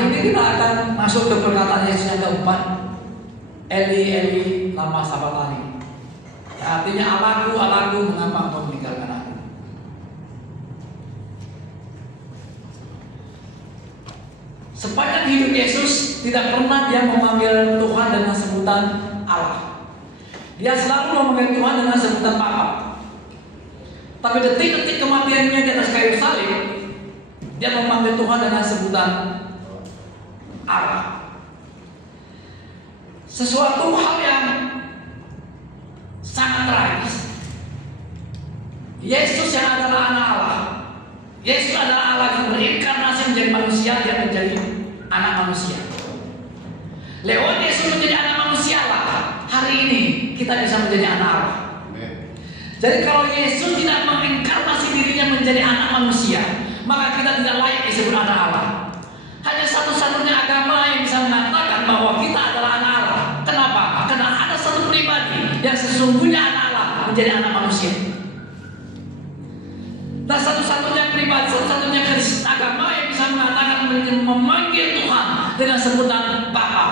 Hari ini kita akan masuk ke perkataan Yesus yang keempat, Eli Eli lama sabachthani. Artinya, Allahku, Allahku, mengapa engkau meninggalkan aku? Sepanjang hidup Yesus tidak pernah dia memanggil Tuhan dengan sebutan Allah. Dia selalu memanggil Tuhan dengan sebutan Bapa. Tapi detik-detik kematiannya di atas kayu salib, dia memanggil Tuhan dengan sebutan Allah. Sesuatu hal yang sangat tragis. Yesus yang adalah anak Allah, Yesus adalah Allah yang berinkarnasi menjadi manusia, dia menjadi anak manusia. Lewat Yesus menjadi anak manusia lah, hari ini kita bisa menjadi anak Allah. Jadi kalau Yesus tidak menginkarnasi dirinya menjadi anak manusia, maka kita tidak layak disebut anak Allah. Hanya satu-satunya agama yang bisa mengatakan bahwa kita adalah anak Allah. Kenapa? Karena ada satu pribadi yang sesungguhnya anak Allah menjadi anak manusia. Dan satu-satunya pribadi, satu-satunya agama yang bisa mengatakan memanggil Tuhan dengan sebutan Bapa.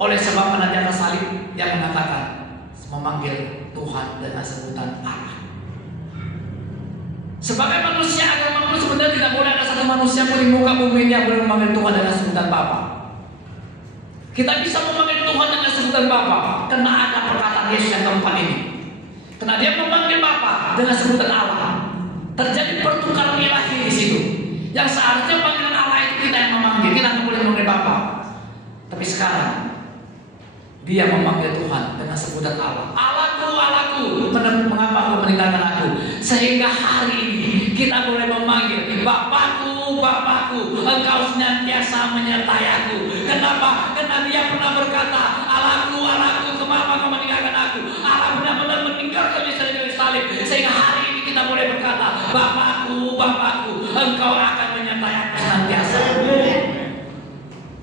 Oleh sebab di atas salib yang mengatakan memanggil Tuhan dengan sebutan Allah. Sebagai manusia, agama pun sebenarnya tidak boleh ada satu manusia pun di muka bumi yang boleh memanggil Tuhan dengan sebutan Bapa. Kita bisa memanggil Tuhan dengan sebutan Bapa karena ada perkataan Yesus yang keempat ini. Karena dia memanggil Bapa dengan sebutan Allah. Terjadi pertukaran ilahi di situ. Yang seharusnya panggilan Allah itu kita yang memanggil, kita tidak boleh memanggil Bapa. Tapi sekarang dia memanggil Tuhan dengan sebutan Allah. Allahku, Allahku, mengapa engkau meninggalkan aku? Sehingga hari ini kita boleh memanggil Bapakku, Bapakku, engkau senantiasa menyertai aku. Kenapa? Karena dia pernah berkata, Allahku, Allahku, kenapa engkau meninggalkan aku? Allah benar-benar meninggalkan Yesus dari salib. Sehingga hari ini kita boleh berkata, Bapakku, Bapakku, engkau akan menyertai aku senantiasa.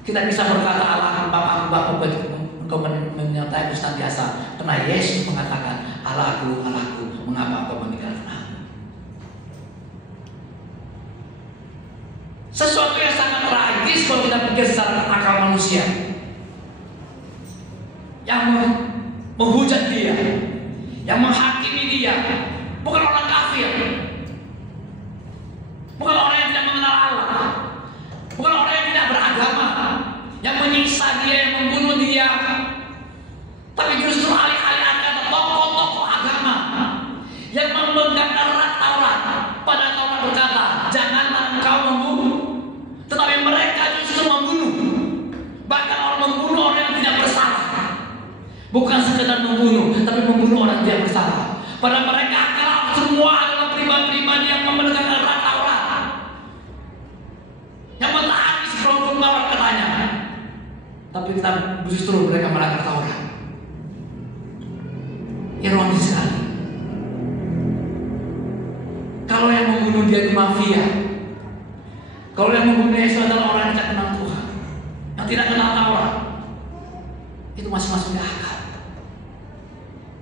Kita bisa berkata, Allah, Bapakku, Bapakku, engkau menyertai aku senantiasa. Karena Yesus mengatakan, Allahku, Allahku, mengapa engkau meninggalkan aku? Sesuatu yang sangat tragis kalau kita pikir secara akal manusia. Yang menghujat dia, yang menghakimi dia, bukan orang kafir, bukan orang yang tidak mengenal Allah, bukan orang yang tidak beragama, yang menyiksa dia, yang membunuh dia, tapi justru alih-alih ada tokoh-tokoh agama yang memegang erat Taurat. Pada Taurat berkata, janganlah engkau membunuh, tetapi mereka justru membunuh. Bahkan orang membunuh orang yang tidak bersalah. Bukan sekedar membunuh, tapi membunuh orang yang tidak bersalah. Pada mereka adalah semua adalah pribadi-pribadi yang memegang erat Taurat, yang mentaati seluruh Taurat katanya. Tapi kita justru mereka melanggar Taurat. Ironis sekali. Kalau yang membunuh dia itu mafia, kalau yang membunuh Yesus adalah orang yang tidak kenal Tuhan, yang tidak kenal Taurat, itu masih masuk ke akal.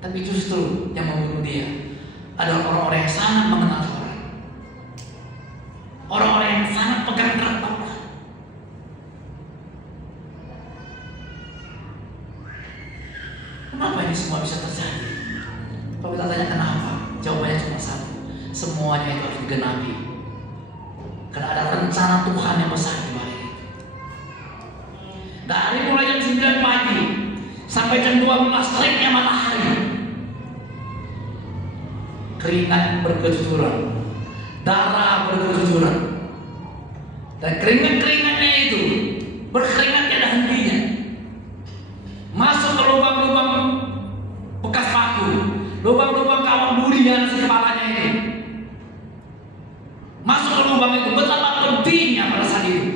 Tapi justru yang membunuh dia adalah orang-orang yang sangat mengenal Taurat, orang-orang yang sangat pegang erat Taurat. Kenapa ini semua bisa terjadi? Kalau kita tanya kenapa, jawabannya cuma satu: semuanya itu harus digenapi. Karena ada rencana Tuhan yang besar di balik itu. Dari mulai jam 9 pagi sampai jam 12 teriknya matahari, keringat berkecucuran, darah berkecucuran, dan keringat-keringatnya itu berkeringat tiada hentinya, masuk ke lubang-lubang bekas paku, lubang-lubang kawat duri yang di kepalanya itu, masuk ke lubang itu. Betapa pedihnya pada saat itu,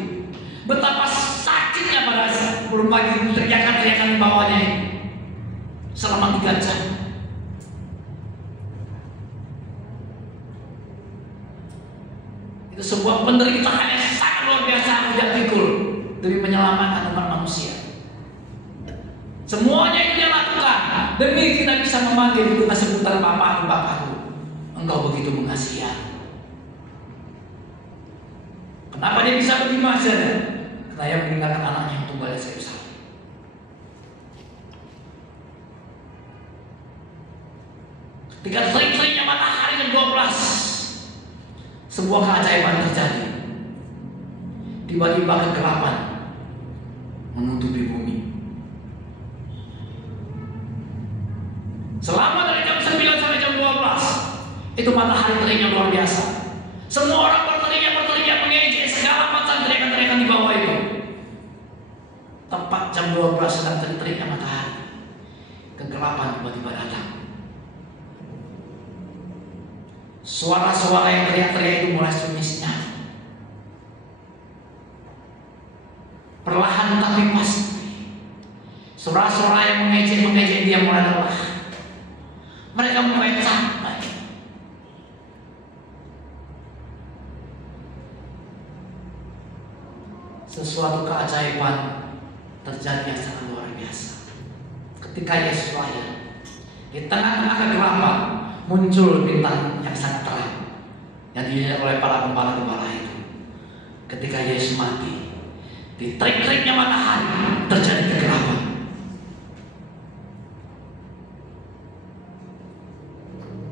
betapa sakitnya pada sebelum pagi, teriakan-teriakan di bawahnya itu selama 3 jam. Itu sebuah penderitaan yang sangat luar biasa tidak pikul demi menyelamatkan umat manusia. Semuanya itu dia lakukan demi kita bisa memanggil dengan sebutan Bapakku, Bapakku, engkau begitu mengasihi aku. Kenapa dia bisa begitu saja? Nah, yang meninggalkan anaknya yang tunggal dari kayu salib. Ketika terik-teriknya matahari jam 12, sebuah keajaiban terjadi. Tiba-tiba kegelapan menutupi bumi. Selama dari jam 9 sampai jam 12, itu matahari teriknya luar biasa. Semua orang berteriak mengejek segala macam teriakan-teriakan di bawah itu. Tepat jam 12 sedang terik-teriknya matahari, kegelapan tiba-tiba datang. Suara-suara yang teriak-teriak itu mulai sunyi. Perlahan tapi pasti, suara-suara yang mengejek dia mulai lelah. Mereka mulai capek. Sesuatu keajaiban terjadi yang sangat luar biasa. Ketika Yesus lahir, di tengah-tengah kegelapan muncul bintang yang sangat terang yang dilihat oleh para gembala-gembala itu. Ketika Yesus mati, di terik-teriknya matahari terjadi kegelapan.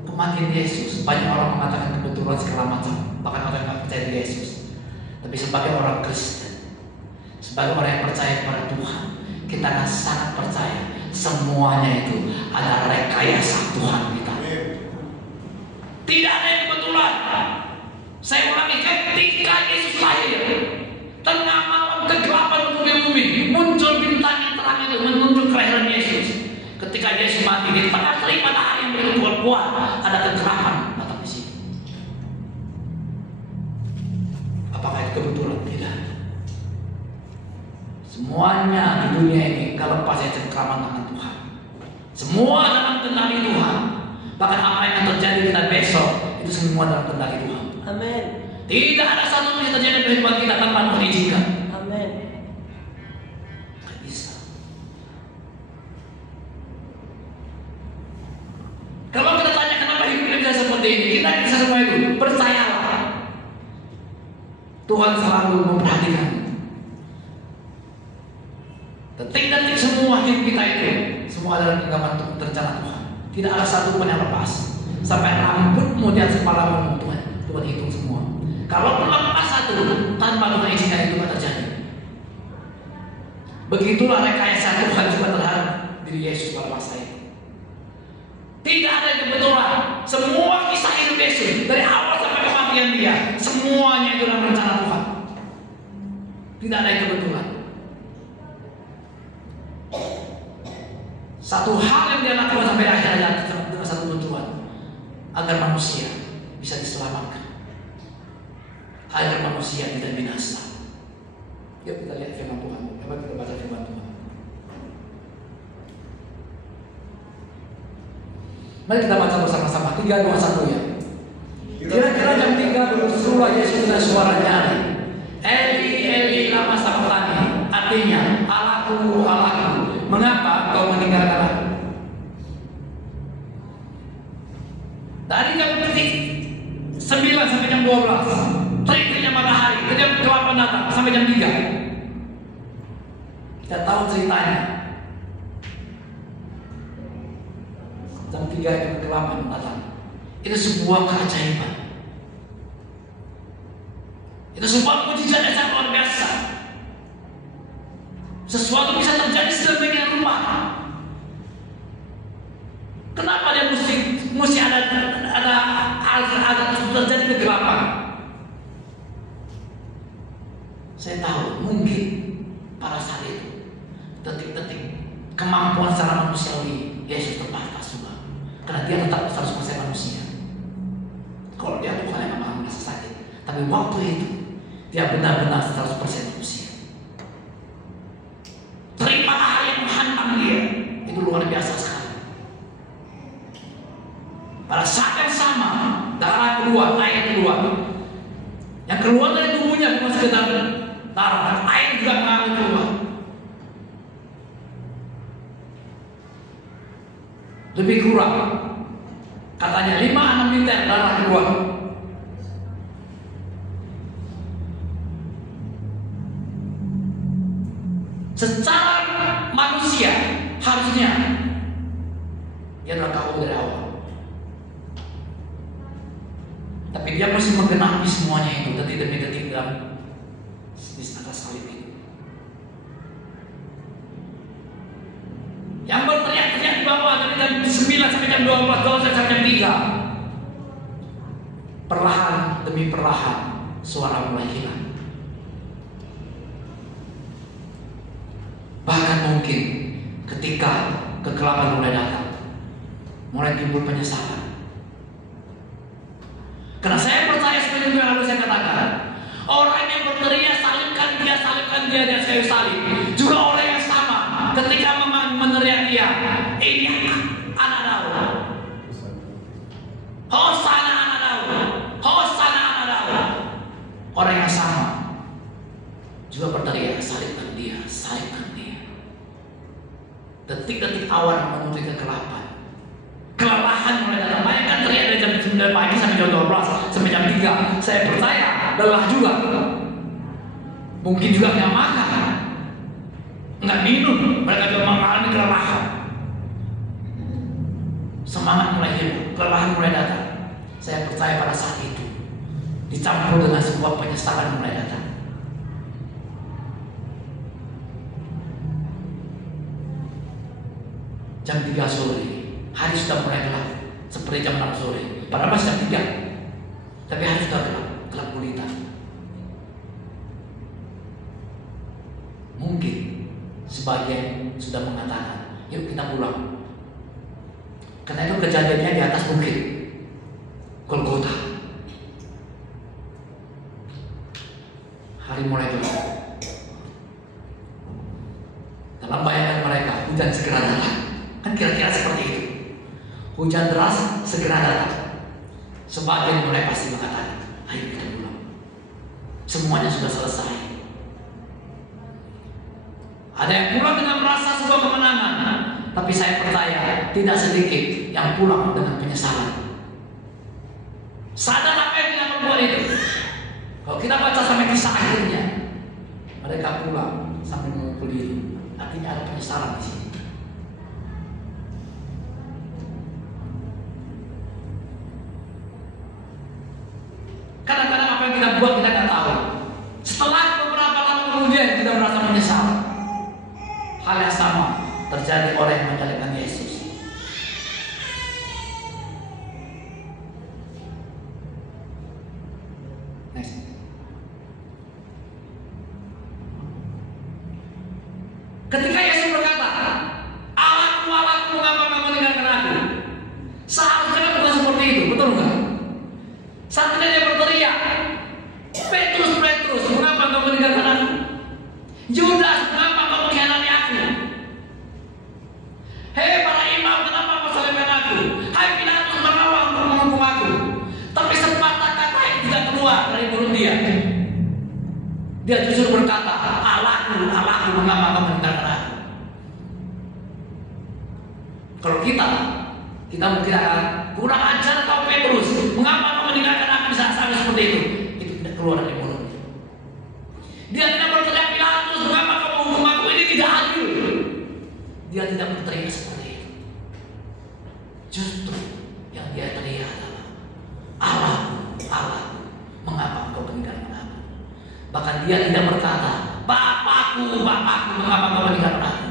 Kematian Yesus, banyak orang mengatakan kebetulan segala macam, bahkan orang yang tidak percaya di Yesus. Tapi sebagai orang Kristen, sebagai orang yang percaya kepada Tuhan, kita akan sangat percaya semuanya itu ada rekayasa Tuhan kita. Tidak ada yang kebetulan. Saya ulangi, ketika Yesus lahir, tengah malam kegelapan menutupi bumi, muncul bintang yang terang itu menunjuk kelahiran Yesus. Ketika Yesus mati, di tengah terik matahari yang begitu kuat, ada kegelapan datang di sini. Apakah itu kebetulan? Tidak. Semuanya di dunia ini kalau lepas dari cengkraman tangan Tuhan. Semua dalam kendali Tuhan. Bahkan apa yang terjadi kita besok itu semua dalam kendali Tuhan. Amin. Tidak ada satu yang terjadi dalam kehidupan kita tanpa Tuhan izinkan. Amin. Tidak bisa. Kalau kita tanya kenapa hidup kita bisa seperti ini, kita bisa semua itu. Percayalah, Tuhan selalu memperhatikan. Detik-detik semua hidup kita itu semua adalah genggaman rencana Tuhan. Tidak ada satu pun yang lepas. Sampai rambutmu di atas kepalamu Tuhan hitung semua. Kalau lepas satu tanpa Tuhan izinkan itu akan terjadi. Begitulah rekayasa Tuhan juga terhadap diri Yesus pada masa itu. Tidak ada yang kebetulan. Semua kisah hidup Yesus dari awal sampai kematian dia, semuanya itu dalam rencana Tuhan. Tidak ada yang kebetulan. Satu hal yang dia lakukan sampai akhir hayat dengan satu tujuan, agar manusia bisa diselamatkan, agar manusia tidak binasa. Yuk kita lihat firman Tuhan. Coba kita baca firman Tuhan. Mari kita baca bersama-sama 3, 2, 1 ya. Kira-kira jam 3 berserulah Yesus dengan suara nyaring, Eli, Eli, lama sabachthani. Artinya, Allahku, Allahku, mengapa kau meninggalkan aku? Dari jam 9 sampai jam 12, teriknya matahari, ke jam 8 datang sampai jam 3. Kita tahu ceritanya. Jam 3 itu kegelapan datang. Itu sebuah keajaiban. Itu sebuah mukjizat yang sangat luar biasa. Sesuatu bisa terjadi sedemikian rupa. Kenapa dia mesti ada terjadi kegelapan? Saya tahu mungkin pada saat itu detik-detik kemampuan secara manusiawi Yesus terbatas juga, karena dia tetap 100% manusia. Kalau dia Tuhan yang memang merasa sakit, tapi waktu itu dia benar-benar 100% manusia. Terik matahari yang menghantam dia itu luar biasa sekali. Pada saat yang sama, darah kedua, air kedua, yang keluar dari tubuhnya bukan sekedar darah, dan air juga mengalir keluar. Lebih kurang, katanya 5-6 liter darah keluar. Secara manusia harusnya dia adalah KO dari awal. Tapi dia masih menggenapi semuanya itu detik-detik dalam di atas salib itu. Yang berteriak-teriak di bawah dari jam 9 sampai jam 12, 12 sampai jam 3. Perlahan demi perlahan suara mulai hilang. Bahkan mungkin ketika kegelapan mulai datang, mulai timbul penyesalan. Karena saya percaya seperti yang lalu saya katakan, orang yang berteriak salibkan dia dan kayu salib, juga orang yang sama ketika meneriak dia, ini anak Daud, Hosana anak Daud, Hosana anak Daud. Orang yang sama juga berteriak salibkan dia, salibkan dia. Detik-detik awal menuju kegelapan, kelelahan mulai datang. Bayangkan teriak dari jam 9 pagi sampai jam 12 sampai jam 3. Saya percaya lelah juga. Mungkin juga nggak makan, nggak minum. Mereka juga mengalami kelelahan. Semangat mulai hilang, kelelahan mulai datang. Saya percaya pada saat itu dicampur dengan sebuah penyesalan mulai datang. Jam 3 sore, hari sudah mulai gelap, seperti jam 6 sore. Padahal masih jam 3, tapi hari sudah gelap gulita. Mungkin sebagian sudah mengatakan, yuk kita pulang. Karena itu kejadiannya di atas bukit Golgota. Hari mulai gelap. Dalam bayangan mereka, hujan segera datang. Kan kira-kira seperti itu. Hujan deras segera datang. Sebagian mulai pasti mengatakan, ayo kita pulang. Semuanya sudah selesai. Ada yang pulang dengan merasa sebuah kemenangan, tapi saya percaya tidak sedikit yang pulang dengan penyesalan. Sadar apa yang kita perbuat itu. Kalau kita baca sampai kisah akhirnya, mereka pulang sampai memukul diri. Artinya ada penyesalan di sini. Kadang-kadang apa yang kita buat kita nggak tahu. Setelah beberapa lama kemudian kita merasa menyesal. Hal yang sama terjadi orang yang menyalibkan Yesus. Next. Ketika Yesus berkata, "Allahku, Allahku, mengapa kamu meninggalkan aku?" Seharusnya bukan seperti itu, betul nggak? Saat dia berteriak, "Petrus, Petrus, mengapa kamu meninggalkan aku? Yudas, mengapa kamu mengkhianati aku? Hei para imam, kenapa kau salibkan aku? Hai Pilatus, mengapa untuk menghukum aku?" Tapi sepatah kata itu tidak keluar dari mulut dia. Dia justru berkata, "Allahku, Allahku, mengapa kamu meninggalkan aku?" Kalau kita mungkin akan kurang ajar kau Petrus, mengapa kau meninggalkan aku di saat seperti itu? Itu tidak keluar dari mulut. Dia tidak berteriak, "Pilatus, mengapa kau menghukum aku? Ini tidak adil." Dia tidak berteriak seperti itu. Justru yang dia teriak adalah, "Allahku, Allahku, mengapa kau meninggalkan aku?" Bahkan dia tidak berkata, "Bapakku, Bapakku, mengapa kau meninggalkan aku?"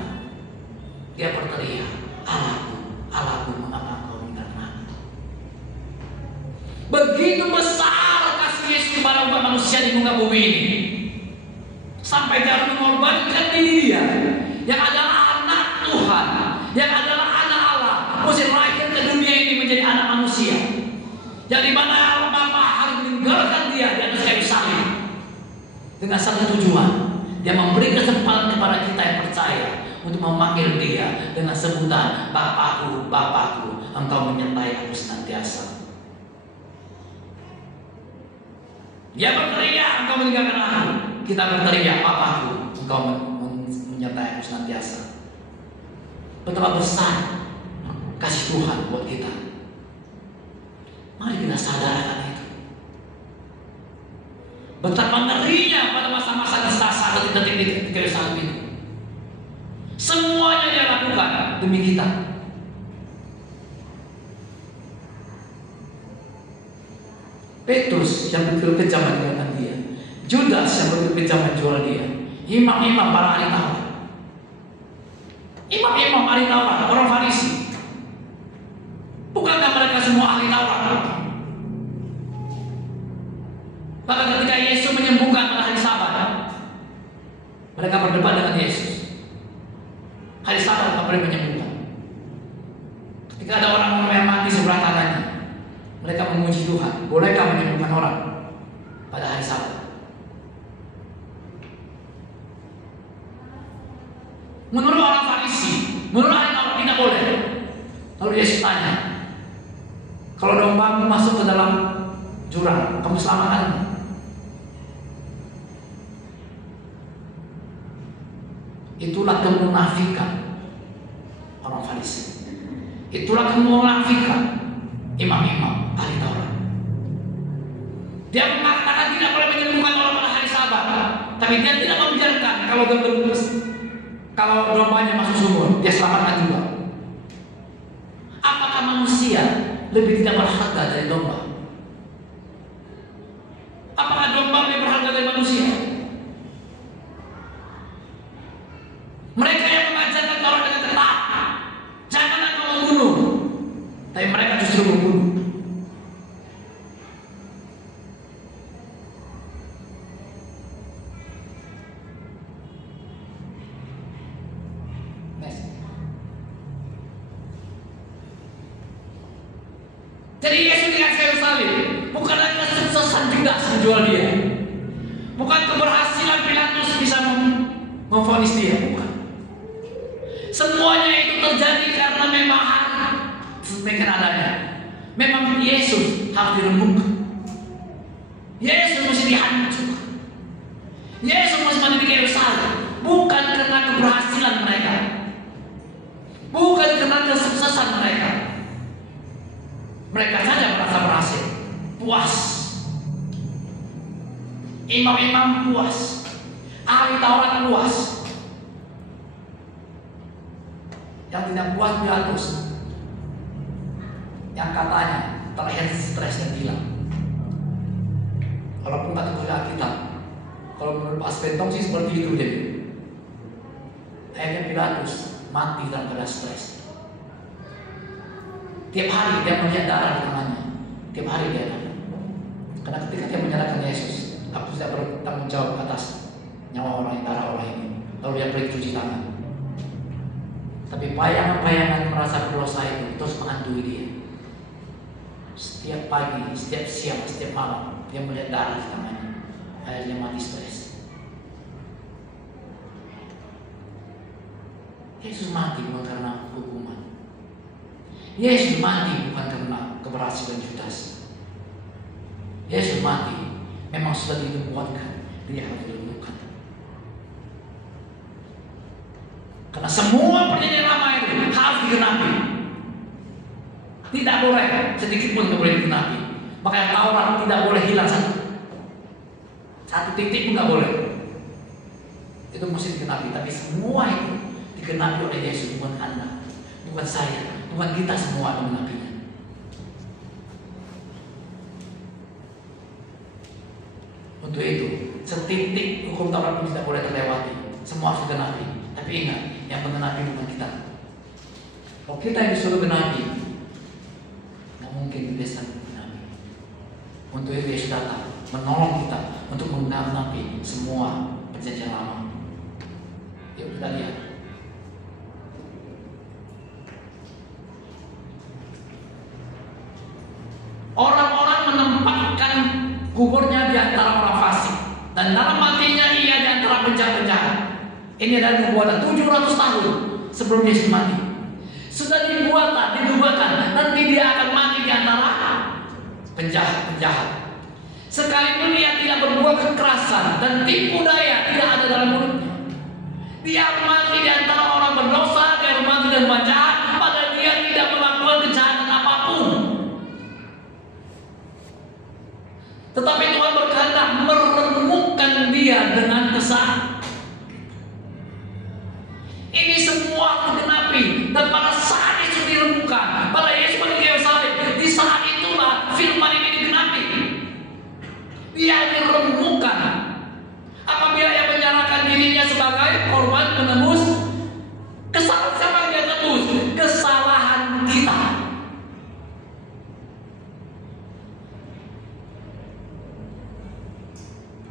Dia berteriak, "Allahku, Allahku, mengapa kau meninggalkan aku?" Begitu besar kasih Yesus kepada umat manusia di muka bumi ini, sampai dia mengorbankan diri dia, yang adalah anak Tuhan, yang adalah anak Allah, mesti lahir ke dunia ini menjadi anak manusia, yang dimana Bapa harus meninggalkan dia di atas kayu salib dengan satu tujuan. Dia memberi kesempatan kepada kita yang percaya untuk memanggil dia dengan sebutan, "Bapakku, Bapakku, engkau menyertai aku senantiasa." Dia berteriak, "Engkau meninggalkan aku." Kita berteriak, "Bapakku, engkau menyertai aku senantiasa." Betapa besar kasih Tuhan buat kita. Mari kita sadarkan itu. Betapa ngerinya pada masa-masa kisah saat detik-detik kayu salib itu. Semuanya dia lakukan demi kita. Petrus yang betul kejam menjual dia, Judas yang betul kejam menjual dia, imam-imam para ahli Taurat, imam-imam ahli Taurat, orang Farisi. Bukankah mereka semua ahli Taurat? Maka ketika Yesus menyembuhkan pada hari Sabat, mereka berdebat dengan Yesus. Hari Sabat tak boleh menyembuhkan. Ketika ada orang yang mati sebelah tangannya, mereka memuji Tuhan, bolehkah menyembuhkan orang pada hari Sabat? Menurut orang Farisi, menurut ahli Taurat tidak boleh. Lalu Yesus tanya, kalau dombamu masuk ke dalam jurang, kamu selamatkan? Itulah kemunafikan orang Farisi. Itulah kemunafikan imam-imam ahli Taurat. Dia mengatakan tidak boleh menyembuhkan orang pada hari Sabat, tapi dia tidak membiarkan kalau dombanya masuk sumur, dia selamatkan juga. Apakah manusia lebih tidak berharga dari domba? Apakah domba lebih berharga dari manusia? Mereka yang mengajarkan Taurat dengan ketat, jangan engkau membunuh, tapi mereka justru membunuh. Jadi Yesus dengan kayu salib bukan lagi kesuksesan Judas menjual dia, bukan keberhasilan Pilatus bisa memvonis dia, bukan. Semuanya itu terjadi karena memang sesuai adanya. Memang Yesus harus diremukkan. Yesus mesti dihancurkan. Yesus mesti mati di kayu salib, bukan karena keberhasilan mereka, bukan karena kesuksesan mereka. Mereka saja merasa berhasil, puas. Imam-imam puas, ahli Taurat puas. Yang tidak puas Pilatus, yang katanya terlihat stres dan gila. Walaupun tak tulis Alkitab, kalau menurut Pak Spentong sih seperti itu dia. Akhirnya Pilatus mati dalam keadaan stres. Tiap hari dia melihat darah di tangannya. Tiap hari dia ada. Karena ketika dia menyerahkan Yesus, aku tidak bertanggung jawab atas nyawa orang yang darah orang ini. Lalu dia pergi cuci tangan. Tapi bayangan-bayangan merasa berdosa itu terus menghantui dia. Setiap pagi, setiap siang, setiap malam dia melihat darah di tangannya. Akhirnya mati stres. Yesus mati bukan karena hukuman. Yesus mati bukan karena keberhasilan Judas. Yesus mati memang sudah dinubuatkan, dia harus dilumpuhkan. Karena semua perjanjian lama itu harus digenapi. Tidak boleh sedikit pun tidak boleh digenapi. Makanya Taurat tidak boleh hilang satu titik pun tidak boleh. Itu mesti digenapi. Tapi semua itu digenapi oleh Yesus, bukan Anda, bukan saya. Bukan kita semua yang menapinya. Untuk itu, setitik hukum Taurat pun tidak boleh terlewati. Semua harus digenapi. Tapi ingat, yang menggenapi bukan kita. Kalau kita yang disuruh genapi, nggak mungkin bisa menggenapi. Untuk itu Yesus datang menolong kita untuk menggenapi semua perjanjian lama. Yuk kita lihat. Orang-orang menempatkan kuburnya di antara orang fasik, dan dalam matinya ia di antara penjahat-penjahat. Ini adalah nubuatan 700 tahun sebelum Yesus mati. Sudah dinubuatkan nanti dia akan mati di antara penjahat-penjahat. Sekalipun dia tidak berbuat kekerasan dan tipu daya tidak ada dalam mulutnya. Dia mati di antara orang berdosa, dia mati dan penjahat, padahal dia tidak melakukan kejahatan apapun. Tetapi Tuhan berkehendak meremukkan dia dengan kesalahan. Ini semua dirinya sebagai korban penebus kesalahan. Siapa yang dia tebus? Kesalahan kita.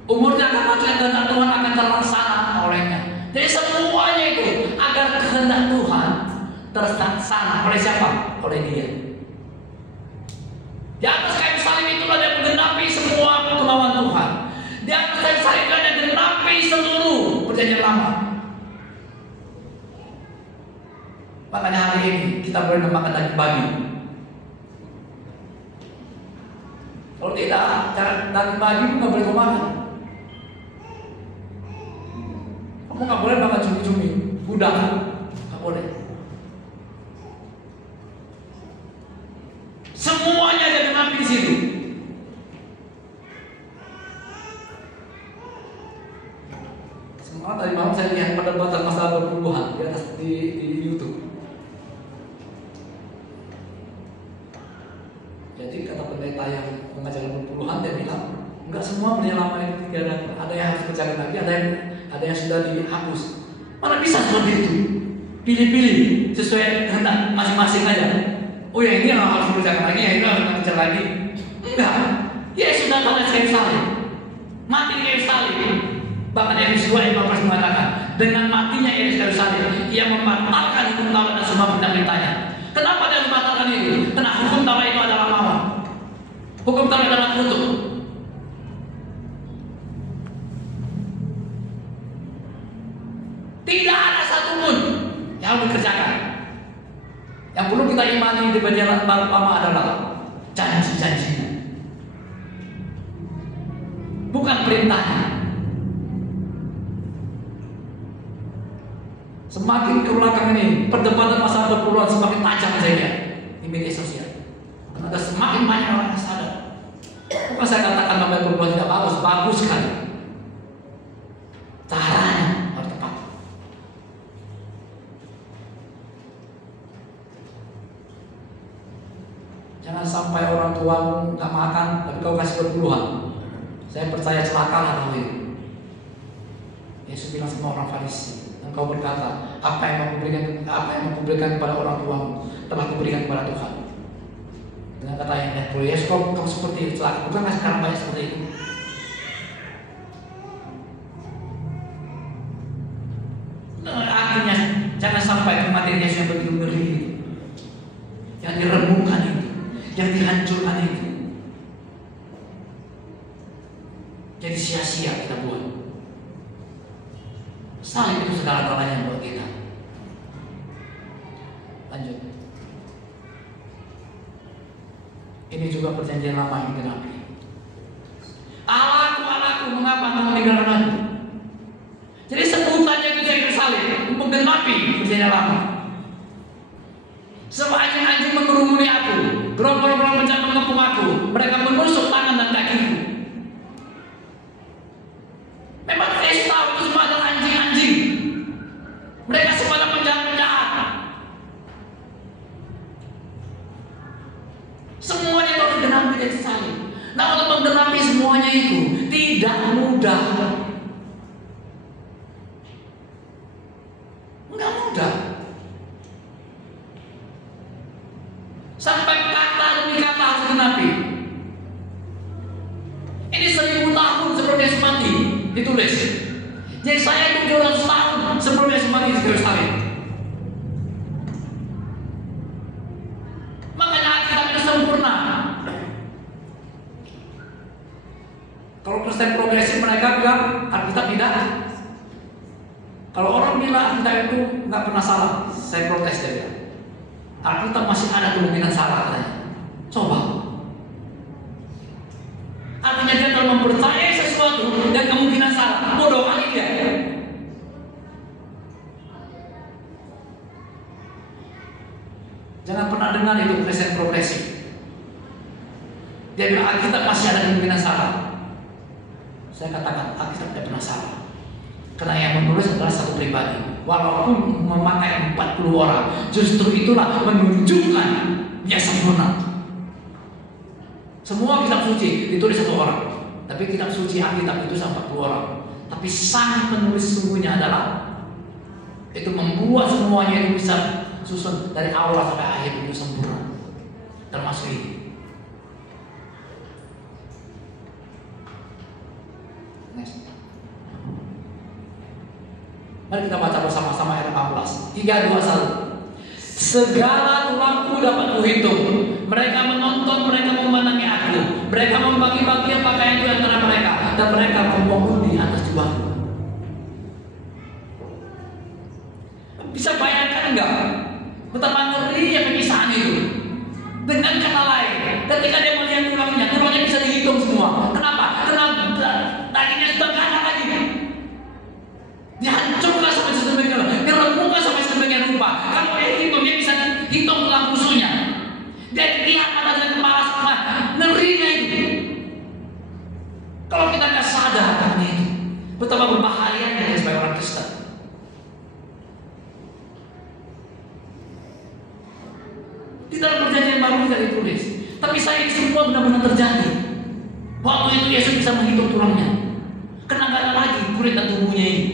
Umurnya akan maju, kehendak Tuhan akan terlaksana olehnya. Jadi semuanya itu agar kehendak Tuhan terlaksana oleh siapa? Oleh dia. Di atas kayu salib itulah dia menggenapi semua kemauan Tuhan. Di atas kayu salib itulah dia menggenapi seluruh perjanjian lama. Makanya hari ini kita boleh makan daging babi. Kalau tidak, daging babi itu nggak boleh kau makan. Kamu nggak boleh makan cumi-cumi, udang, nggak boleh. Semuanya ada genapi di situ. Semua tadi malam saya lihat perdebatan masalah perpuluhan di atas di YouTube. Jadi kata pendeta yang mengajarkan perpuluhan, dia bilang enggak semua penyelaman itu tiga, ada yang harus dikerjakan lagi, ada yang sudah dihapus. Mana bisa seperti itu? Pilih-pilih sesuai kehendak masing-masing aja. Oh ya ini yang harus dikerjakan lagi, ya ini harus dikerjakan lagi. Enggak. Yesus sudah pada kayu salib, mati di kayu salib. Bahkan Efesus 2:15 mengatakan, dengan matinya Yesus kayu salib, ia membatalkan hukum Taurat dan semua penderitaannya. Kenapa dia membatalkan itu? Karena hukum Taurat itu adalah mawar. Hukum Taurat adalah kutuk. Tidak ada satupun yang dikerjakan. Yang perlu kita imani di perjanjian lama adalah janji-janjinya, bukan perintahnya. Semakin ke belakang ini, perdebatan masalah perpuluhan semakin tajam saja di media sosial. Karena ada semakin banyak orang yang sadar. Bukan saya katakan namanya perpuluhan tidak bagus, bagus sekali. Caranya harus tepat. Jangan sampai orang tuamu nggak makan, tapi kau kasih perpuluhan. Saya percaya celakalah kau itu. Yesus bilang sama orang Farisi, engkau berkata, apa yang aku berikan kepada orang tuamu telah kuberikan kepada Tuhan. Dengan kata yang lain, kalau Yesus kau seperti itu, bukankah sekarang banyak seperti itu? Akhirnya jangan sampai kematian Yesus yang begitu ngeri itu, yang diremukkan itu, yang dihancurkan itu, jadi sia-sia kita buat. Salib itu segala-galanya buat kita. Lanjut. Ini juga perjanjian lama yang digenapi. Allahku, Allahku, mengapa engkau meninggalkan aku? Jadi sebutannya itu dari salib menggenapi perjanjian lama. Sebab anjing-anjing mengerumuni aku, gerombolan mencoba mengepung aku, mereka menusuk tangan dan kakiku. Memang Yesus tahu itu semua adalah anjing-anjing. Mereka semua adalah penjahat-penjahat. Semuanya itu harus digenapi dari salib. Nah, untuk menggenapi semuanya itu tidak mudah. Enggak mudah. Sampai kata demi kata harus digenapi. Ini 1000 tahun sebelum Yesus mati ditulis. Jadi saya 700 tahun sebelum Yesus mati di kayu salib. Makanya Alkitab itu sempurna. Kalau Kristen progresif mereka bilang Alkitab tidak. Kalau orang bilang Alkitab itu nggak pernah salah, saya protes dia bilang. Alkitab masih ada kemungkinan salah katanya. Coba. Artinya dia kalau mempercayai sesuatu dan kemungkinan salah, bodoh kali dia. Jangan pernah dengar itu Kristen progresif. Dia bilang Alkitab masih ada kemungkinan salah. Saya katakan Alkitab tidak pernah salah. Karena yang menulis adalah satu pribadi. Walaupun memakai 40 orang, justru itulah menunjukkan dia sempurna. Semua kitab suci ditulis satu orang, tapi kitab suci Alkitab itu sampai 40 orang. Tapi sang penulis sungguhnya adalah itu membuat semuanya itu bisa susun dari awal sampai akhir itu sempurna, termasuk ini. Next. Mari kita baca bersama-sama ayat 14. 3, 2, 1. Segala tulangku dapat kuhitung. Mereka menonton, mereka memandangi aku. Mereka membagi-bagi pakaian di antara mereka, dan mereka membangun di atas jubahku. Bisa bayangkan enggak betapa ngerinya penyiksaan itu? Dengan kata lain, ketika dia melihat tulangnya bisa dihitung semua. Kenapa? Karena dagingnya sudah gak ada lagi. Dihancurkan sampai sedemikian rupa, diremukkan sampai sedemikian rupa. Kalau dia hitung, dia bisa hitung tulang rusuknya. Dia lihat pada dengan kepala semua. Ngerinya itu. Kalau kita nggak sadar akan itu, betapa berbahayanya sebagai orang Kristen. Di dalam perjanjian baru tidak ditulis, tapi saya semua benar-benar terjadi. Waktu itu Yesus bisa menghitung tulangnya, karena nggak ada lagi kulit dan tubuhnya ini.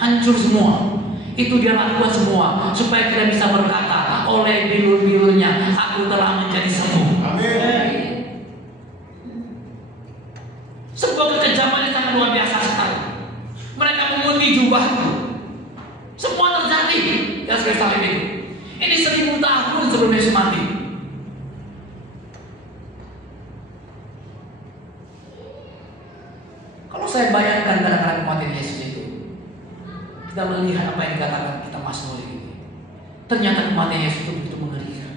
Hancur semua. Itu dia lakukan semua supaya kita bisa berkata oleh bilur-bilurnya, aku telah menjadi sembuh. Amin. Sebuah kekejaman yang sangat luar biasa sekali. Mereka mengundi jubahku. Semua terjadi. Ya sekali ini. Ini 1000 tahun sebelum Yesus mati. Kalau saya bayangkan kadang-kadang kematian Yesus itu, kita melihat apa yang dikatakan kita Mazmur ini. Ternyata kematian Yesus itu begitu mengerikan.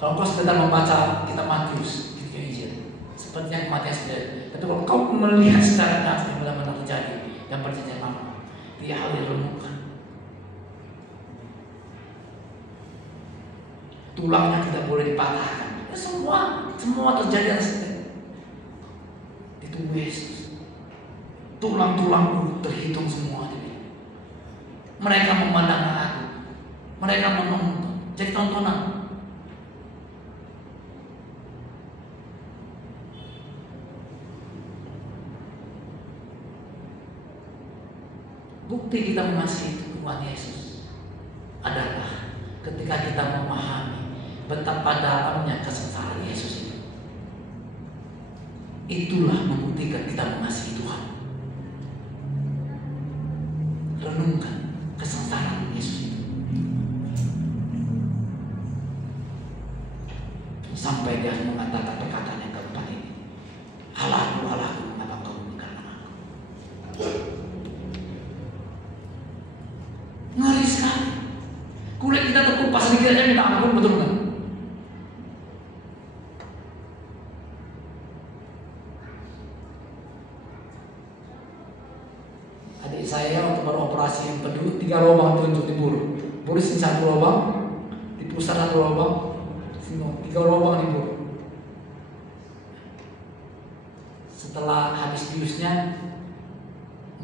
Kalau kau sekedar membaca kitab Matius, sepertinya kematian sudah. Tapi kalau kau melihat secara nyata yang benar-benar terjadi dan perjanjian lama, dia hal yang remukkan. Tulangnya tidak boleh dipatahkan. Ya, semua terjadi atas di tubuh Yesus. Tulang-tulang terhitung semua. Mereka memandang aku, mereka menonton, jadi tontonan. Bukti kita mengasihi Tuhan Yesus adalah ketika kita memahami betapa dalamnya kesengsaraan Yesus itu. Itulah membuktikan kita mengasihi Tuhan. Renungkan kesengsaraan Yesus itu sampai dia mengatakan perkataan yang keempat ini, Allahku, Allahku, mengapa kau meninggalkan aku? Ngeri sekali. Kulit kita terkupas sedikit aja minta ampun, betul nggak? Adik saya waktu baru operasi yang kedua, 3 lubang tunjuk di buru. Buru sini 1 lubang, di pusat 1 lubang, sini 3 lubang di buru. Setelah habis biusnya,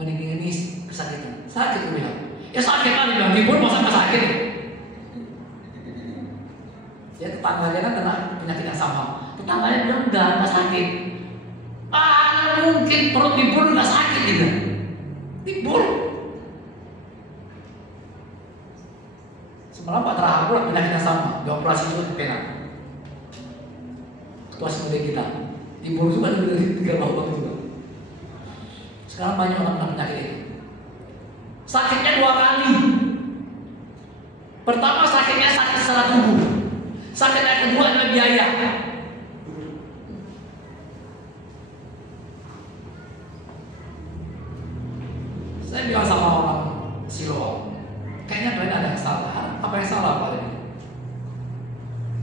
mending ini kesakitan. Sakit, gue bilang. Ya sakit lah, dibilang di buru masa nggak sakit? Ya tetangganya kan kena penyakit yang sama. Tetangganya bilang enggak sakit. Mungkin perut di buru nggak sakit gitu. Tibur. Semalam Pak Terahapur penyakit yang sama, dioperasi juga kena. Situasi muda kita, tibur juga dari 3 lubang juga. Sekarang banyak orang kena penyakit itu. Sakitnya 2 kali. Pertama sakitnya sakit secara tubuh. Sakit yang kedua adalah biaya. Saya bilang sama orang Siloam, kayaknya kalian ada yang salah. Apa yang salah Pak?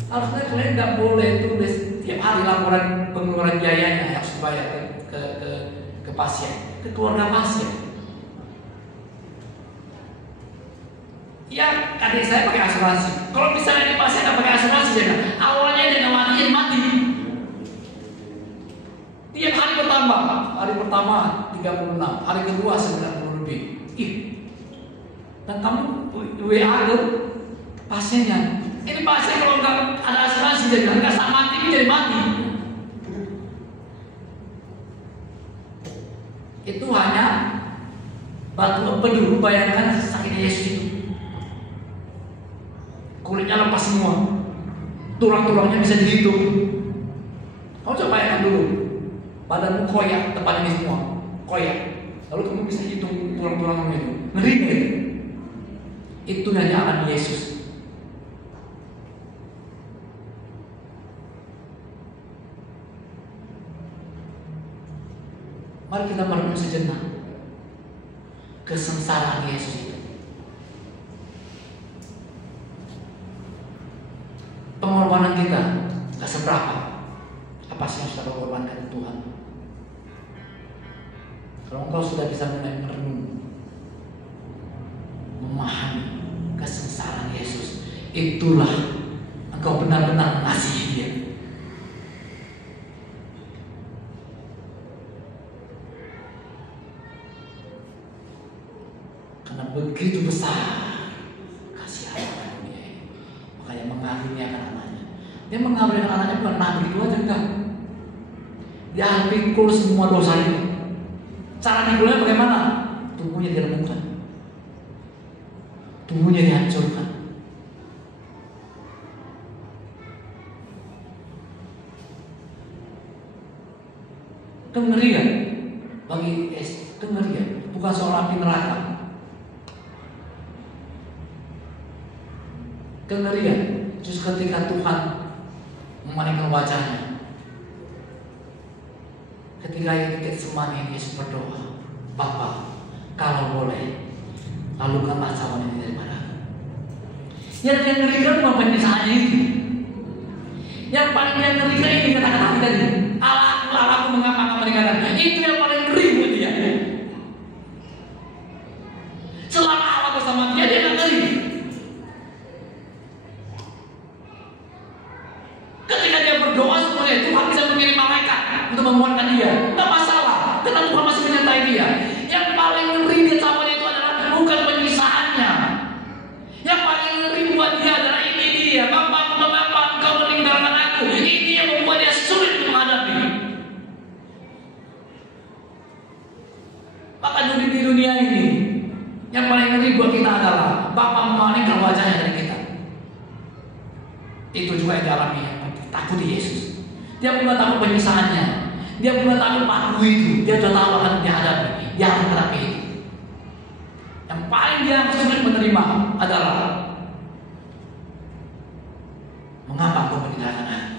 Harusnya kalian nggak boleh tulis tiap hari laporan pengeluaran biayanya yang harus dibayar ke pasien, ke keluarga pasien. Ya, adik saya pakai asuransi. Kalau misalnya di pasien nggak pakai asuransi, dia bilang, awalnya dia nggak mati, dia mati. Tiap hari bertambah. Hari pertama 36, hari kedua 90 lebih. Dan kamu WA ke pasiennya. Ini pasien kalau nggak ada asuransi, dia bilang nggak sama mati, jadi mati. Itu hanya batu empedu. Bayangkan sakitnya Yesus itu. Kulitnya lepas semua, tulang-tulangnya bisa dihitung. Kamu coba bayangkan dulu, badanmu koyak, depan ini semua koyak. Lalu kamu bisa hitung tulang-tulangmu itu. Ngeri nggak? Itu yang dialami Yesus. Mari kita merenung sejenak kesengsaraan Yesus itu. Pengorbanan kita gak seberapa. Apa sih yang sudah kau korbankan Tuhan? Kalau engkau sudah bisa mulai merenung, memahami kesengsaraan Yesus, itulah engkau benar-benar mengasihi Dia. Karena begitu besar kasih Allah pada dunia ini, makanya mengaruniakan anaknya. Dia mengaruniakan anaknya bukan begitu aja, enggak. Dia pikul semua dosa ini. Cara pikulnya bagaimana? Tubuhnya diremukkan, tubuhnya dihancurkan. Kengerian bagi kengerian bukan soal api neraka. Kengerian justru ketika Tuhan memalingkan wajahnya. Ketika Getsemani Yesus berdoa, Bapa, kalau boleh, lalukanlah cawan ini daripada aku. Yang dia ngerikan bukan penyiksaannya itu. Yang paling dia ngerikan ini kata-kata tadi, Allah aku mengapa kamu meninggalkan. Itu yang paling ngeri buat dia. Selama Allah bersama dia nggak ngeri. Ketika dia berdoa seperti itu, Tuhan bisa mengirim malaikat untuk menguatkan dia. Tidak masalah, karena Tuhan masih menyertai dia. Yang paling ngeri di zaman itu adalah bukan penyiksaannya. Yang paling ngeri buat dia adalah ini dia. Bapa, mengapa engkau meninggalkan aku? Ini yang membuat dia sulit untuk menghadapi. Maka di dunia ini, yang paling ngeri buat kita adalah Bapa memalingkan wajahnya dari kita. Itu juga yang dialami yang takut Yesus. Dia bukan takut penyiksaannya. Dia bukan takut paku itu. Dia sudah tahu akan dihadapi. Dia akan hadapi itu. Yang paling dia sulit menerima adalah mengapa kau meninggalkan aku?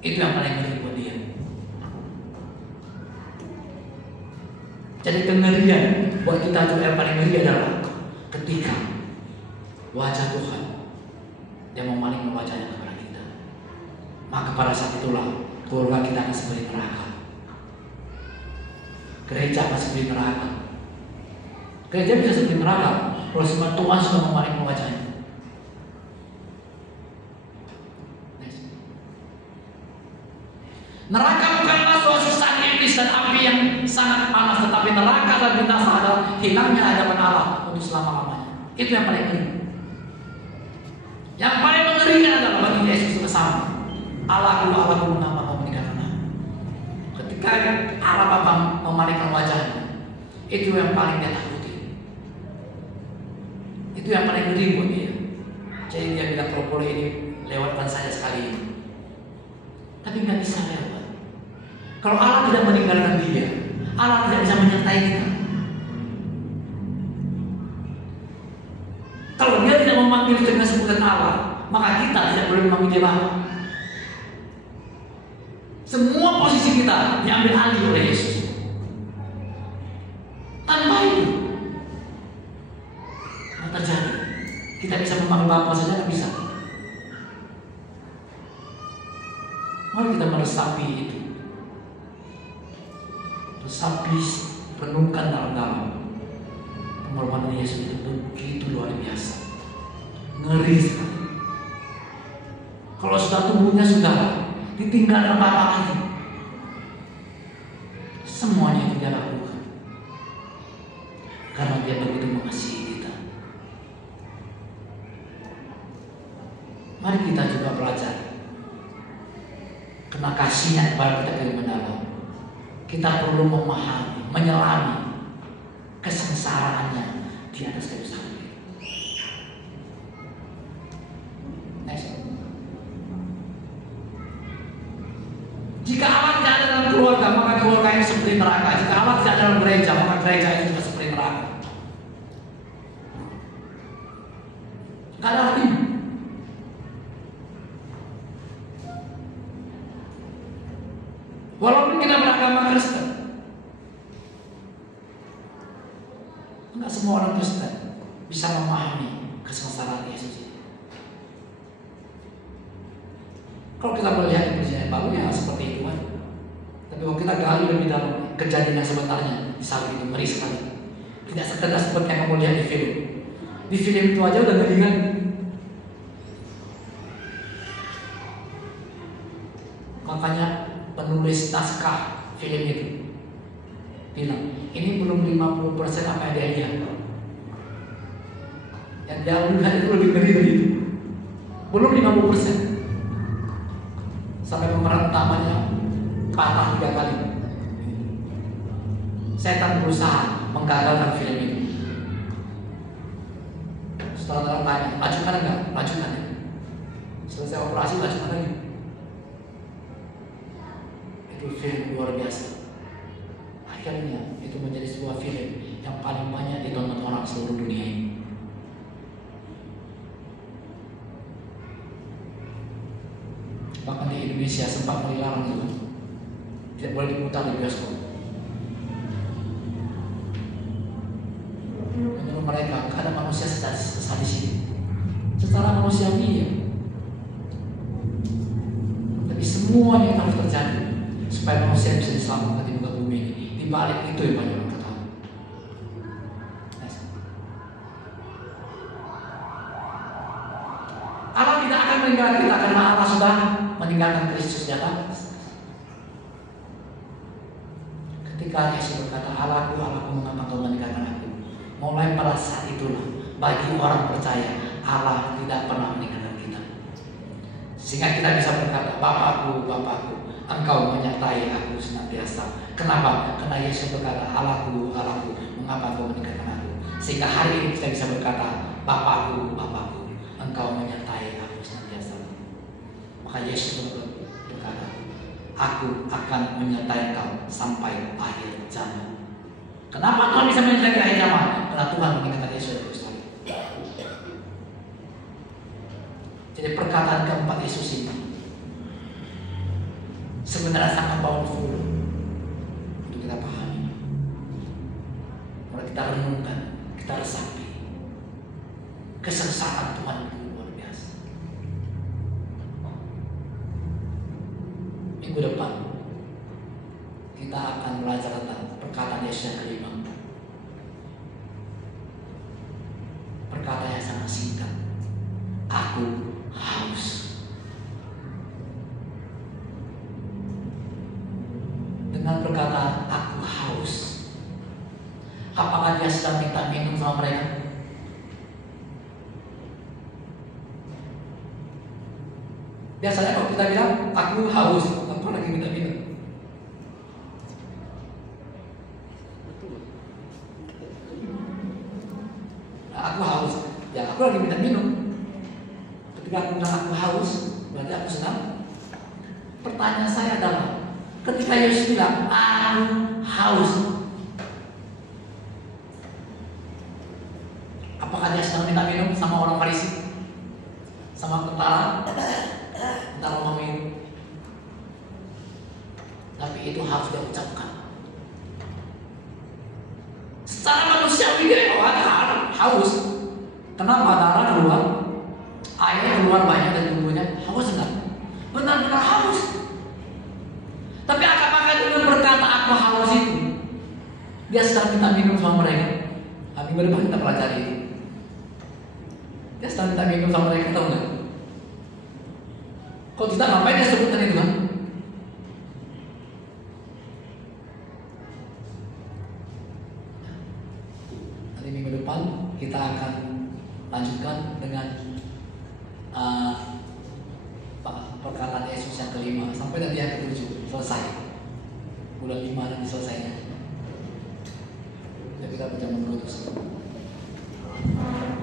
Itu yang paling ngeri buat dia. Jadi kengerian buat kita juga yang paling ngeri adalah ketika wajah Tuhan dia memalingkan wajahnya kepada kita. Maka pada saat itulah keluarga kita akan seperti neraka. Gereja akan seperti neraka. Gereja bisa seperti neraka kalau semua Tuhan sudah memalingkan wajahnya. Neraka bukanlah suatu siksa iblis dan api yang sangat panas, tetapi neraka dan binasa adalah hilangnya hadapan Allah untuk selama-lamanya. Itu yang paling ngeri. Yang paling mengerikan adalah bagi Yesus bersama. Allahku mengapa kau meninggalkan aku? Ketika Allah Bapa memalingkan wajahnya, itu yang paling dia takuti. Itu yang paling ngeri buat dia. Jadi dia bilang kalau boleh ini lewatkan saja sekali ini. Tapi nggak bisa lewat. Kalau Allah tidak meninggalkan dia, Allah tidak bisa menyertai kita. Kalau dia tidak memanggil dengan sebutan Allah, maka kita tidak boleh memanggil dia Bapa. Semua posisi kita diambil alih oleh Yesus. Tanpa itu, yang terjadi, kita bisa memanggil Bapa saja nggak bisa. Mari kita meresapi itu. Resapi, renungkan dalam-dalam. Pengorbanan Yesus itu begitu luar biasa, ngeri sekali. Kalau sudah tubuhnya sudah ditinggalkan apa lagi, semuanya itu dia lakukan karena dia begitu mengasihi kita. Mari kita juga belajar karena kasihnya kepada kita yang mendalam. kita perlu memahami, menyelami kesengsaraannya di atas kayu salib. Next. Jika Allah tidak ada dalam keluarga, maka keluarga itu seperti neraka. Jika Allah tidak ada dalam gereja, maka gereja itu juga seperti neraka. Tidak ada artinya. Walaupun kita beragama Kristen, enggak semua orang Kristen bisa memahami kesengsaraan Yesus. Kalau kita melihat di perjanjian baru ya seperti itu kan. Tapi kalau kita gali lebih dalam kejadian yang sebenarnya, bisa begitu ngeri sekali. Tidak sekedar seperti yang kamu lihat di film. Di film itu aja udah ngeri kan. Makanya penulis naskah film itu bilang, ini belum 50% apa yang dia lihat. Yang dia lihat itu lebih ngeri dari itu. Belum 50%. Sampai pemeran utamanya patah 3 kali. Setan berusaha menggagalkan film itu. Setelah tanya, lanjutkan enggak? Lanjutkan ya. Selesai operasi, lanjutkan lagi. Itu film luar biasa. Akhirnya itu menjadi sebuah film yang paling banyak ditonton orang seluruh dunia ini. Bahkan di Indonesia sempat dilarang juga, tidak boleh diputar di bioskop. Menurut mereka, ada manusia sadis ini. Secara manusiawi ya. Tapi semuanya yang harus terjadi supaya manusia bisa diselamatkan di muka bumi ini. Di balik itu yang banyak orang ketahui. Allah tidak akan meninggalkan kita karena Allah sudah meninggalkan Kristus di atas. Ketika Yesus berkata, Allahku, Allahku, mengapa kau meninggalkan aku? Mulai pada saat itulah bagi orang percaya Allah tidak pernah meninggalkan kita. Sehingga kita bisa berkata, Bapakku, Bapakku, Engkau menyertai aku senantiasa. Kenapa? Karena Yesus berkata, Allahku, Allahku, mengapa kau meninggalkan aku? Sehingga hari ini kita bisa berkata, Bapakku, Bapakku, Engkau menyertai aku senantiasa. Maka Yesus berkata, aku akan menyertai engkau sampai akhir zaman. Kenapa Tuhan bisa menyertai akhir zaman? Karena Tuhan mengingatkan Yesus dari Yerusalem. Jadi perkataan keempat Yesus ini sebenarnya sangat powerful untuk kita pahami. Kalau kita renungkan, kita resapi kesengsaraan Tuhan itu luar biasa. Minggu depan kita akan belajar tentang perkataan Yesus yang kelima. Perkataan yang sangat singkat. Aku haus. Dengan perkataan aku haus, apakah dia sedang minta minum sama mereka? Biasanya kalau kita bilang aku haus, apa lagi minta minum? Aku haus, ya aku lagi minta minum. Ketika aku bilang aku haus, berarti aku senang. Pertanyaan saya adalah, ketika Yesus bilang aku haus, apakah dia sedang minta minum sama orang Farisi, sama tentara Romawi? Tapi itu harus diucapkan. Secara manusiawi dia ada haus. Kenapa darah keluar, air keluar banyak dari tubuhnya? Haus enggak? Benar-benar haus. Tapi apakah dengan berkata aku haus itu dia sedang minta minum sama mereka? Minggu depan kita pelajari itu. Dia sedang minta minum sama mereka, tahu nggak? Kalau tidak, ngapain dia sebutkan itu kan? Nanti minggu depan kita akan lanjutkan dengan perkataan Yesus yang kelima sampai nanti yang ketujuh selesai. Bulan 5 nanti selesainya. Tapi kita baca menurut